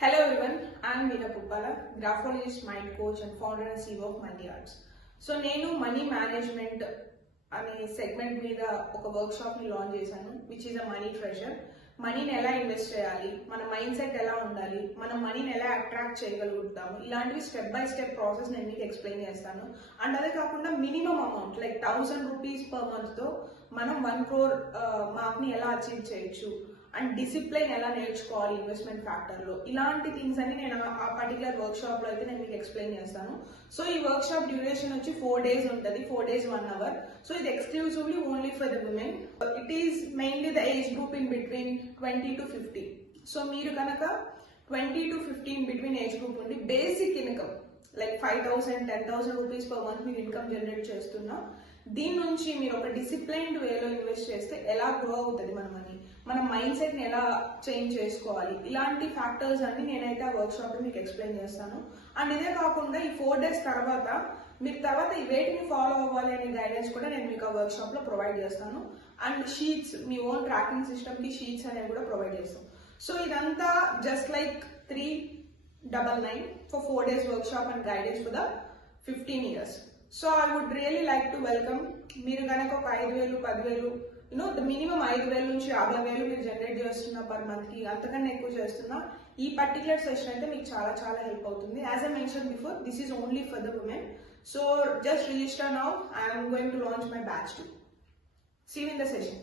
Hello everyone, I am Meena Puppala, graphologist, mind coach and founder and CEO of Money Arts. So నేను money management అనే segment మీద ఒక work shop ని launch చేశాను, which is a money treasure. మనీని ఎలా invest చేయాలి, మన మైండ్ సెట్ ఎలా ఉండాలి, మనం మనీని ఎలా అట్రాక్ట్ చేయగలుగుతాము, ఇలాంటివి స్టెప్ బై స్టెప్ ప్రాసెస్ నేను మీకు ఎక్స్ప్లెయిన్ చేస్తాను. అండ్ అదే కాకుండా minimum amount like 1000 rupees per month తో మనం 1 crore మార్క్ ని ఎలా అచీవ్ చేయొచ్చు అండ్ డిసిప్లైన్ ఎలా నేర్చుకోవాలి ఇన్వెస్ట్మెంట్ ఫ్యాక్టర్ లో, ఇలాంటి థింగ్స్ అన్ని నేను ఆ పర్టికులర్ వర్క్ షాప్ లో అయితే నేను మీకు ఎక్స్ప్లెయిన్ చేస్తాను. సో ఈ వర్క్ షాప్ డ్యూరేషన్ వచ్చి 4 days ఉంటుంది, 4 days 1 hour. సో ఇది exclusively only for the women. It is mainly the age group in between 20 to 50. So మీరు కనుక 20 to 15 బిట్వీన్ ఏజ్ గ్రూప్ ఉండి basic income like 5,000 10,000 rupees per month మీరు income generate చేస్తున్నా, దీని నుంచి మీరు ఒక డిసిప్లైన్డ్ వేలో ఇన్వెస్ట్ చేస్తే ఎలా గ్రో అవుతుంది మన మనీ, మన మైండ్ సెట్ ని ఎలా చేంజ్ చేసుకోవాలి, ఇలాంటి ఫ్యాక్టర్స్ అన్ని నేనైతే ఆ వర్క్ షాప్ లో మీకు ఎక్స్ప్లెయిన్ చేస్తాను. అండ్ ఇదే కాకుండా ఈ 4 days తర్వాత మీరు తర్వాత ఈ వేటిని ఫాలో అవ్వాలి అనే గైడెన్స్ కూడా నేను మీకు ఆ వర్క్ షాప్ లో ప్రొవైడ్ చేస్తాను. And sheets, me own tracking system కి షీట్స్ అనేవి కూడా ప్రొవైడ్ చేస్తాం. సో ఇదంతా just like 399 for 4 days workshop and guidance for the 15 years. So I would really like to welcome, మీరు కనుక ఒక 5,000 10,000 ద మినిమం 5,000 నుంచి 50,000 మీరు జనరేట్ చేస్తున్నా పర్ మంత్ కి, అంతకన్నా ఎక్కువ చేస్తున్నా, ఈ పర్టికులర్ సెషన్ అయితే మీకు చాలా చాలా హెల్ప్ అవుతుంది. As I mention before, this is only for the women. So just register now. I'm going to launch my batch 2. See you in the session.